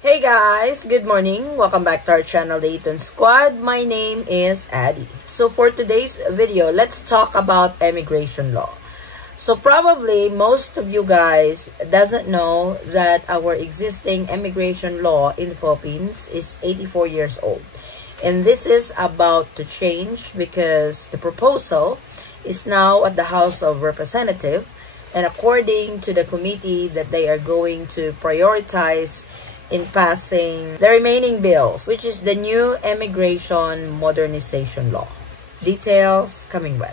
Hey guys, good morning. Welcome back to our channel, the Eaton Squad. My name is Addie. So for today's video, let's talk about immigration law. So probably most of you guys doesn't know that our existing immigration law in the Philippines is 84 years old. And this is about to change because the proposal is now at the House of Representatives. And according to the committee that they are going to prioritize in passing the remaining bills, which is the new Immigration Modernization Law. Details coming well.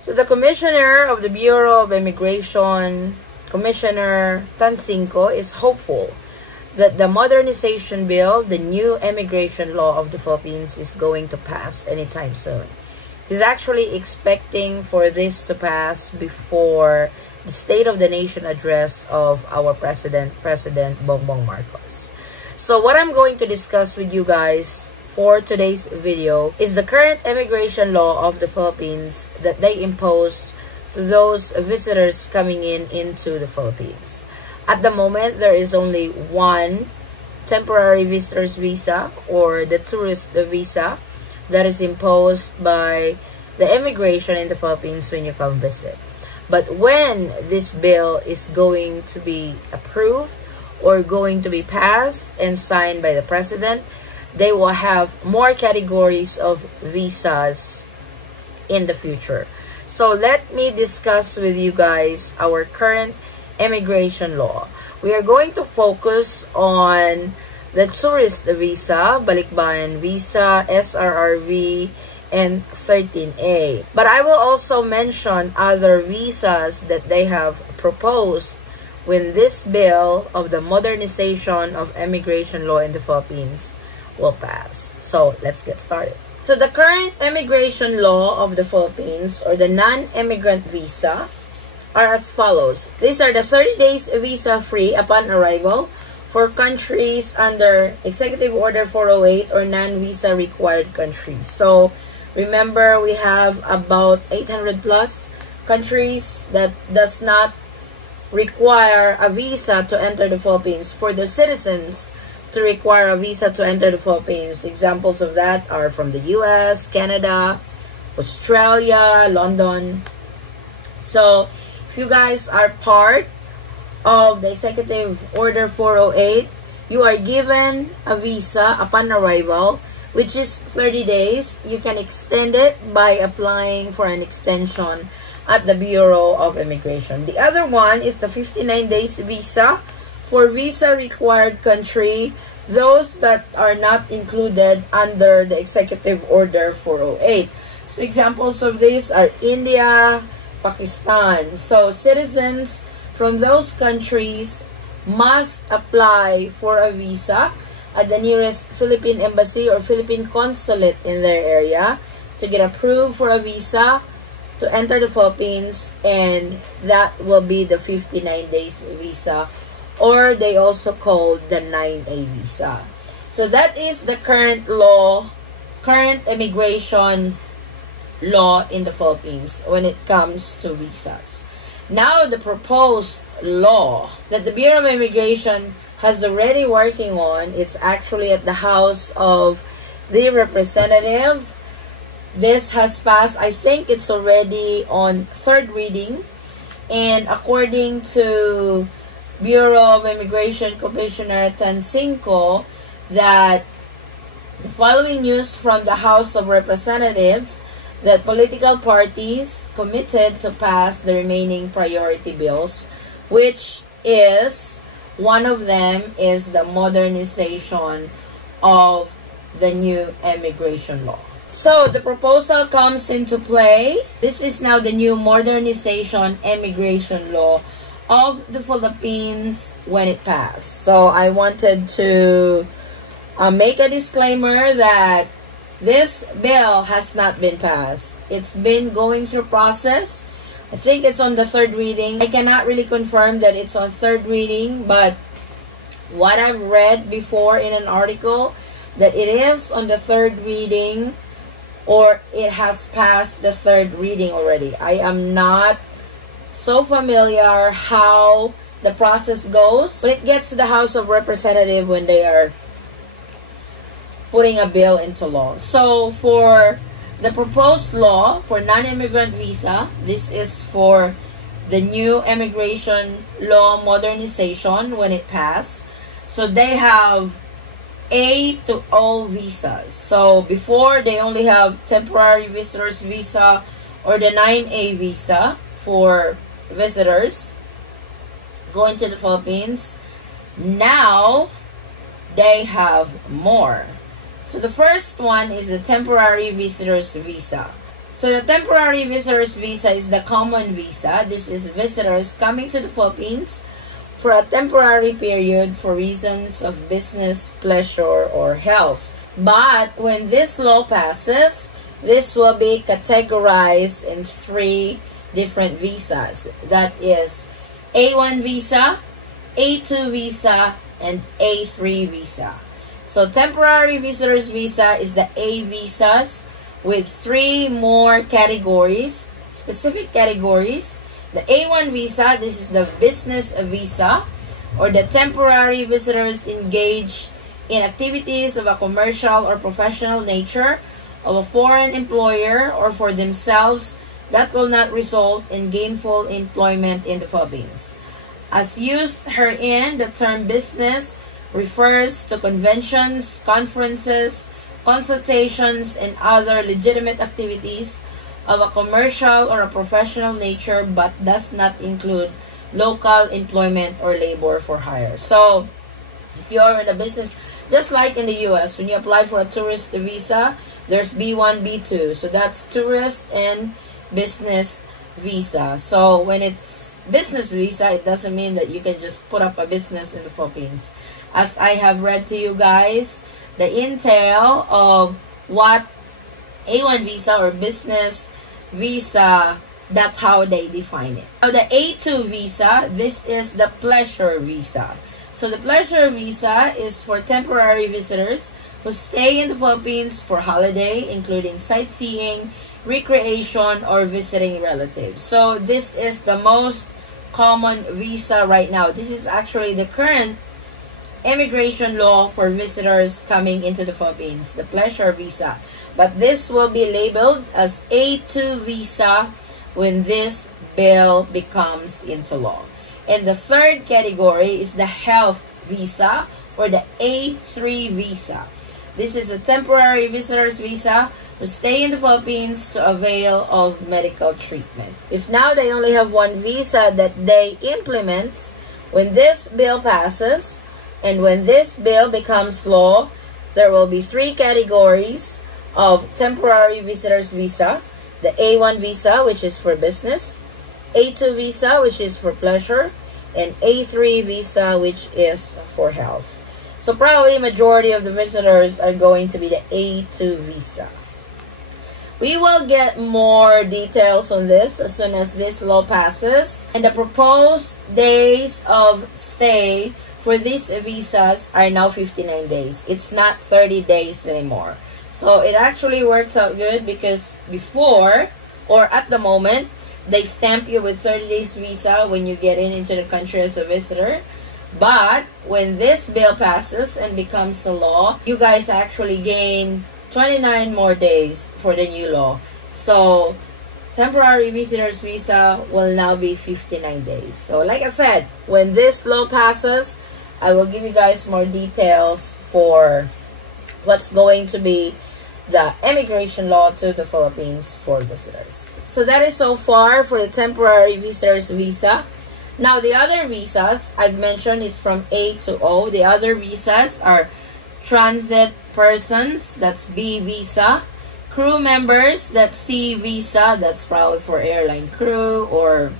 So the Commissioner of the Bureau of Immigration, Commissioner Tansingco, is hopeful that the modernization bill, the new immigration law of the Philippines, is going to pass anytime soon. He's actually expecting for this to pass before the State of the Nation address of our President Bongbong Marcos. So what I'm going to discuss with you guys for today's video is the current immigration law of the Philippines that they impose to those visitors coming into the Philippines. At the moment, there is only one temporary visitor's visa, or the tourist visa, that is imposed by the immigration in the Philippines when you come visit. But when this bill is going to be approved or going to be passed and signed by the President, they will have more categories of visas in the future. So let me discuss with you guys our current immigration law. We are going to focus on the tourist visa, balikbayan visa, SRRV, and 13A. But I will also mention other visas that they have proposed when this bill of the modernization of immigration law in the Philippines will pass. So let's get started. So the current immigration law of the Philippines, or the non-immigrant visa, are as follows. These are the 30 days visa free upon arrival for countries under Executive Order 408 or non-visa required countries. So remember, we have about 800 plus countries that does not require a visa to enter the Philippines. For the citizens to require a visa to enter the Philippines, examples of that are from the US, Canada, Australia, London. So if you guys are part of the Executive Order 408, you are given a visa upon arrival, which is 30 days. You can extend it by applying for an extension at the Bureau of Immigration. The other one is the 59 days visa for visa required country, those that are not included under the Executive Order 408. So examples of these are India, Pakistan. So citizens from those countries must apply for a visa at the nearest Philippine embassy or Philippine consulate in their area to get approved for a visa to enter the Philippines, and that will be the 59 days visa, or they also call the 9A visa. So that is the current law, current immigration law in the Philippines when it comes to visas. Now the proposed law that the Bureau of Immigration has already working on, it's actually at the House of the Representative. This has passed, I think it's already on third reading, and according to Bureau of Immigration Commissioner Tansingco, that the following news from the House of Representatives, that political parties committed to pass the remaining priority bills, which is, one of them is the modernization of the new immigration law. So the proposal comes into play. This is now the new modernization immigration law of the Philippines when it passed. So I wanted to make a disclaimer that this bill has not been passed. It's been going through process. I think it's on the third reading. I cannot really confirm that it's on third reading, but what I've read before in an article, that it is on the third reading, or it has passed the third reading already. I am not so familiar how the process goes when it gets to the House of Representatives when they are putting a bill into law. So for the proposed law for non-immigrant visa, this is for the new immigration law modernization when it passed. So they have A to O visas. So before, they only have temporary visitors visa or the 9A visa for visitors going to the Philippines. Now they have more. So the first one is the temporary visitors visa. So the temporary visitors visa is the common visa. This is visitors coming to the Philippines for a temporary period for reasons of business, pleasure, or health. But when this law passes, this will be categorized in 3 different visas. That is A1 visa, A2 visa, and A3 visa. So temporary visitors visa is the A visas with 3 more categories, specific categories. The A1 visa, this is the business visa, or the temporary visitors engaged in activities of a commercial or professional nature of a foreign employer or for themselves that will not result in gainful employment in the Philippines. As used herein, the term business refers to conventions, conferences, consultations, and other legitimate activities of a commercial or a professional nature, but does not include local employment or labor for hire. So if you're in a business, just like in the US, when you apply for a tourist visa, there's B1, B2. So that's tourist and business visa. So when it's business visa, it doesn't mean that you can just put up a business in the Philippines. As I have read to you guys, the entail of what A1 visa or business visa, that's how they define it. Now the A2 visa, this is the pleasure visa. So the pleasure visa is for temporary visitors who stay in the Philippines for holiday, including sightseeing, recreation, or visiting relatives. So this is the most common visa right now. This is actually the current immigration law for visitors coming into the Philippines, the pleasure visa. But this will be labeled as A2 visa when this bill becomes into law. And the third category is the health visa or the A3 visa. This is a temporary visitor's visa to stay in the Philippines to avail of medical treatment. If now they only have one visa that they implement, when this bill passes and when this bill becomes law, there will be 3 categories of temporary visitor's visa. The A1 visa, which is for business, A2 visa, which is for pleasure, and A3 visa, which is for health. So probably majority of the visitors are going to be the A2 visa. We will get more details on this as soon as this law passes. And the proposed days of stay for these visas are now 59 days. It's not 30 days anymore. So it actually works out good because before or at the moment, they stamp you with 30 days visa when you get into the country as a visitor. But when this bill passes and becomes a law, you guys actually gain 29 more days for the new law. So temporary visitors visa will now be 59 days. So like I said, when this law passes, I will give you guys more details for what's going to be the immigration law to the Philippines for visitors. So that is so far for the temporary visitors visa. Now the other visas I've mentioned is from A to O. The other visas are transit persons, that's B visa. Crew members, that's C visa. That's probably for airline crew or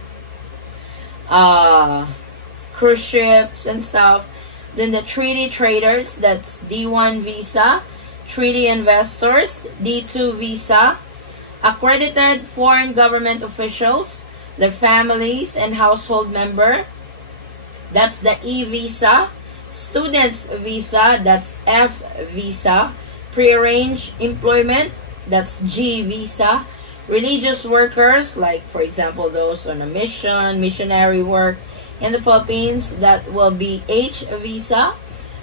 cruise ships and stuff. Then the treaty traders, that's D1 visa. Treaty investors, D2 visa. Accredited foreign government officials, their families and household member, that's the E visa. Students visa, that's F visa. Prearranged employment, that's G visa. religious workers, like for example those on a missionary work in the Philippines, that will be H visa.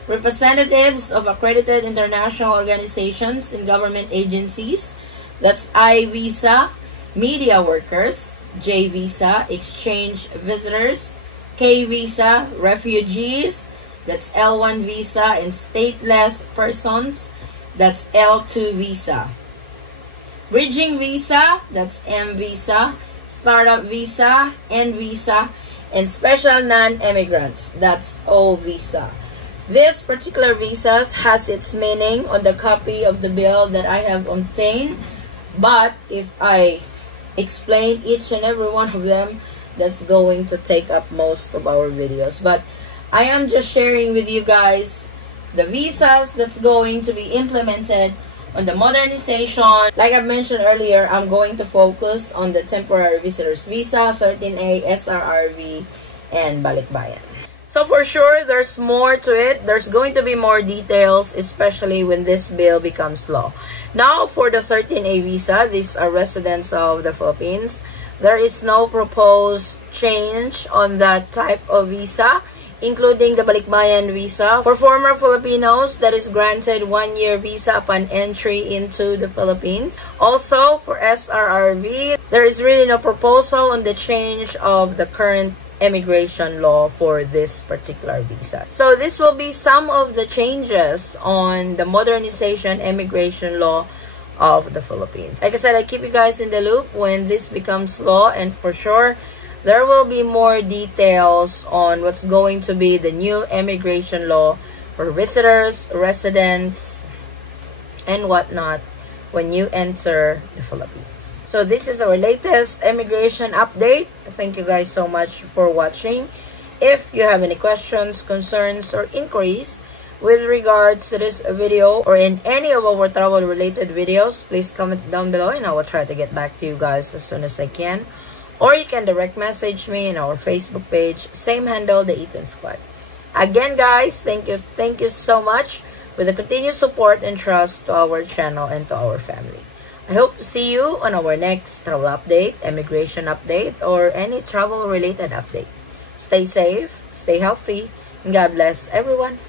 Representatives of accredited international organizations and government agencies, that's I visa. Media workers, J visa. Exchange visitors, K visa. Refugees, that's L1 visa. And stateless persons, that's L2 visa. Bridging visa, that's M visa. Startup visa, N visa. And special non-immigrants, that's O visa. This particular visas has its meaning on the copy of the bill that I have obtained, but if I explain each and every one of them, that's going to take up most of our videos. But I am just sharing with you guys the visas that's going to be implemented on the modernization. Like I mentioned earlier, I'm going to focus on the temporary visitors visa, 13A, SRRV, and Balikbayan. So for sure, there's more to it. There's going to be more details, especially when this bill becomes law. Now, for the 13A visa, these are residents of the Philippines. There is no proposed change on that type of visa, including the Balikbayan visa. For former Filipinos, that is granted 1-year visa upon entry into the Philippines. Also, for SRRV, there is really no proposal on the change of the current immigration law for this particular visa. So this will be some of the changes on the modernization immigration law of the Philippines. Like I said, I keep you guys in the loop when this becomes law, and for sure there will be more details on what's going to be the new immigration law for visitors, residents, and whatnot when you enter the Philippines. So this is our latest immigration update. Thank you guys so much for watching. If you have any questions, concerns, or inquiries with regards to this video or in any of our travel related videos, please comment down below and I will try to get back to you guys as soon as I can. Or you can direct message me in our Facebook page, same handle, the Eaton Squad. Again guys, thank you so much for the continued support and trust to our channel and to our family. I hope to see you on our next travel update, immigration update, or any travel related update. Stay safe, stay healthy, and God bless everyone.